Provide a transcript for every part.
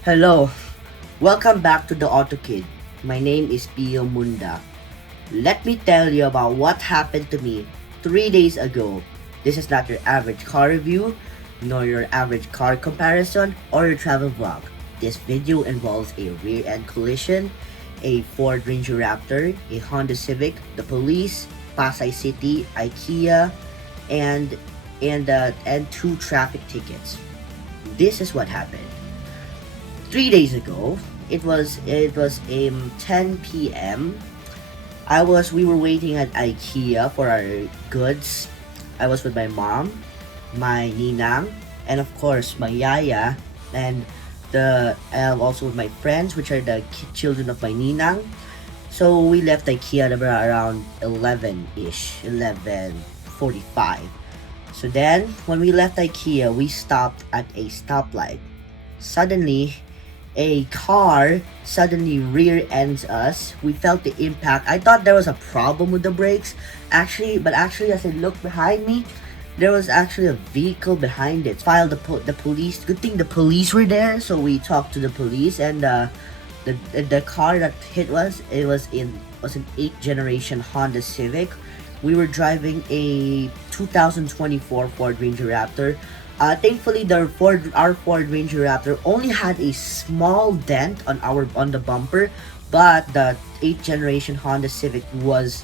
Hello, welcome back to the Auto Kid. My name is Pio Munda. Let me tell you about what happened to me 3 days ago. This is not your average car review, nor your average car comparison, or your travel vlog. This video involves a rear end collision, a Ford Ranger Raptor, a Honda Civic, the police, Pasay City, IKEA, and and two traffic tickets. This is what happened. 3 days ago, it was 10 p.m. We were waiting at IKEA for our goods. I was with my mom, my ninang, and of course my yaya, and the also with my friends, which are the children of my ninang. So we left IKEA at around 11-ish, 11:45. So then, when we left IKEA, we stopped at a stoplight. Suddenly, a car suddenly rear ends us. We felt the impact. I thought there was a problem with the brakes. Actually, as I looked behind me, there was actually a vehicle behind it. Filed the police. Good thing the police were there, so we talked to the police, and the car that hit us, was an 8th generation Honda Civic. We were driving a 2024 Ford Ranger Raptor. Thankfully, our Ford Ranger Raptor only had a small dent on the bumper, but the 8th generation Honda Civic was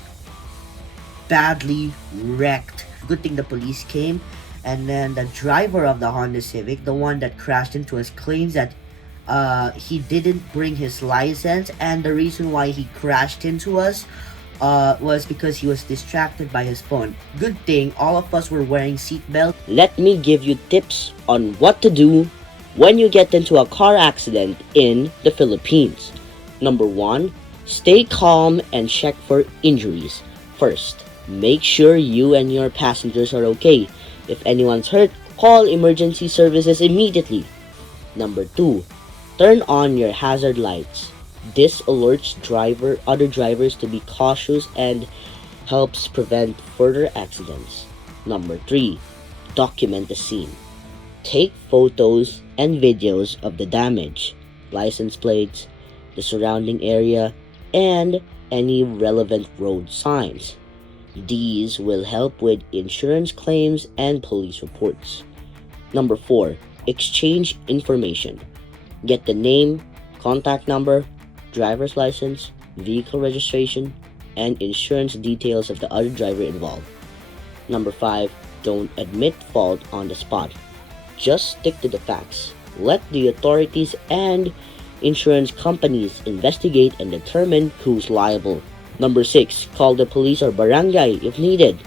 badly wrecked. Good thing the police came, and then the driver of the Honda Civic, the one that crashed into us, claims that he didn't bring his license, and the reason why he crashed into us was because he was distracted by his phone. Good thing all of us were wearing seatbelts. Let me give you tips on what to do when you get into a car accident in the Philippines. Number 1, stay calm and check for injuries. First, make sure you and your passengers are okay. If anyone's hurt, call emergency services immediately. Number 2, turn on your hazard lights. This alerts other drivers to be cautious and helps prevent further accidents. Number 3, document the scene. Take photos and videos of the damage, license plates, the surrounding area, and any relevant road signs. These will help with insurance claims and police reports. Number 4, exchange information. Get the name, contact number, driver's license, vehicle registration, and insurance details of the other driver involved. Number 5, don't admit fault on the spot. Just stick to the facts. Let the authorities and insurance companies investigate and determine who's liable. Number 6, call the police or barangay if needed.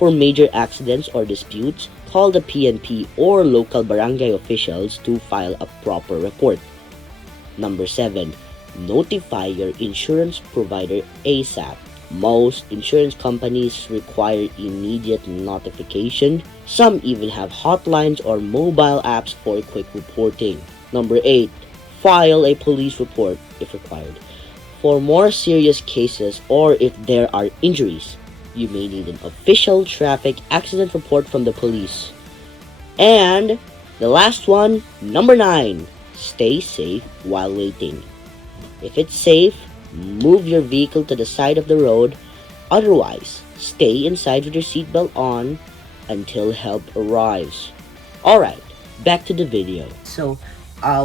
For major accidents or disputes, call the PNP or local barangay officials to file a proper report. Number 7, notify your insurance provider ASAP. Most insurance companies require immediate notification. Some even have hotlines or mobile apps for quick reporting. Number 8, file a police report if required. For more serious cases or if there are injuries, you may need an official traffic accident report from the police. And the last one, number 9, stay safe while waiting. If it's safe, move your vehicle to the side of the road. Otherwise, stay inside with your seatbelt on until help arrives. Alright, back to the video. So,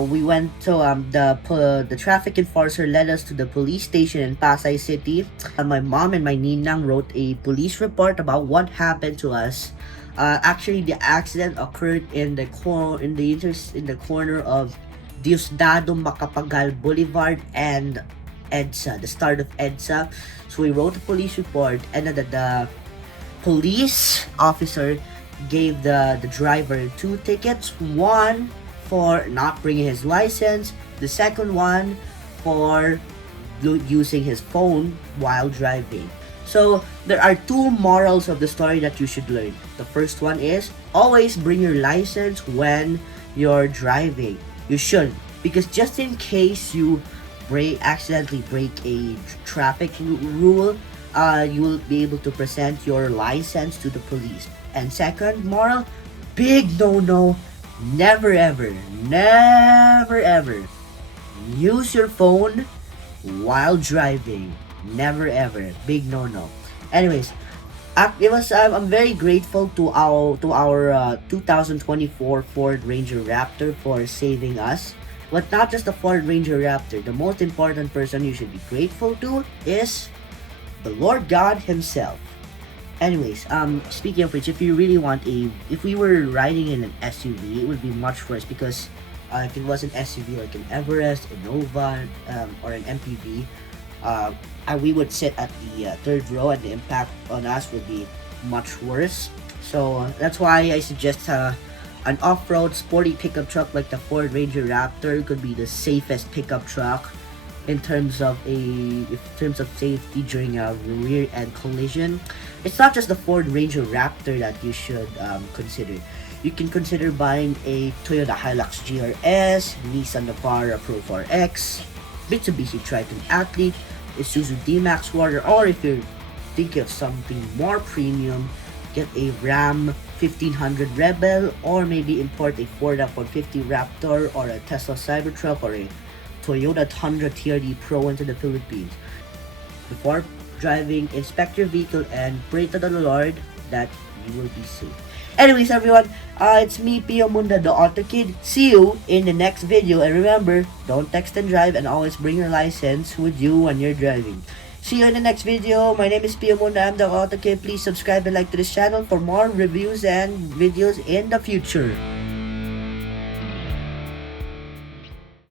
we went to the traffic enforcer led us to the police station in Pasay City. My mom and my ninang wrote a police report about what happened to us. Actually, the accident occurred in the corner of Diosdado Macapagal Boulevard and EDSA, the start of EDSA. So we wrote a police report, and the police officer gave the driver 2 tickets. One for not bringing his license, the second one for using his phone while driving. So there are 2 morals of the story that you should learn. The first one is always bring your license when you're driving. You should, because just in case you accidentally break a traffic rule, you will be able to present your license to the police. And second moral, big no, never ever use your phone while driving. Never ever. Big no-no. Anyways, I'm very grateful to our 2024 Ford Ranger Raptor for saving us. But not just the Ford Ranger Raptor. The most important person you should be grateful to is the Lord God Himself. Anyways, speaking of which, if we were riding in an SUV, it would be much worse because if it was an SUV like an Everest, a Nova, or an MPV, we would sit at the third row, and the impact on us would be much worse. So that's why I suggest an off-road sporty pickup truck like the Ford Ranger Raptor could be the safest pickup truck in terms of safety during a rear end collision. It's not just the Ford Ranger Raptor that you should consider. You can consider buying a Toyota Hilux GRS, Nissan Navara Pro 4X, Mitsubishi Triton Athlete, Isuzu D-Max Water, or if you're thinking of something more premium, get a Ram 1500 Rebel, or maybe import a Ford F-150 Raptor or a Tesla Cybertruck or a Toyota Tundra TRD Pro into the Philippines. Before driving, inspect your vehicle and pray to the Lord that you will be safe. Anyways, everyone, it's me, Pio Munda, the Auto Kid. See you in the next video, and remember, don't text and drive, and always bring your license with you when you're driving. See you in the next video. My name is Pio Munda, I'm the Auto Kid. Please subscribe and like to this channel for more reviews and videos in the future.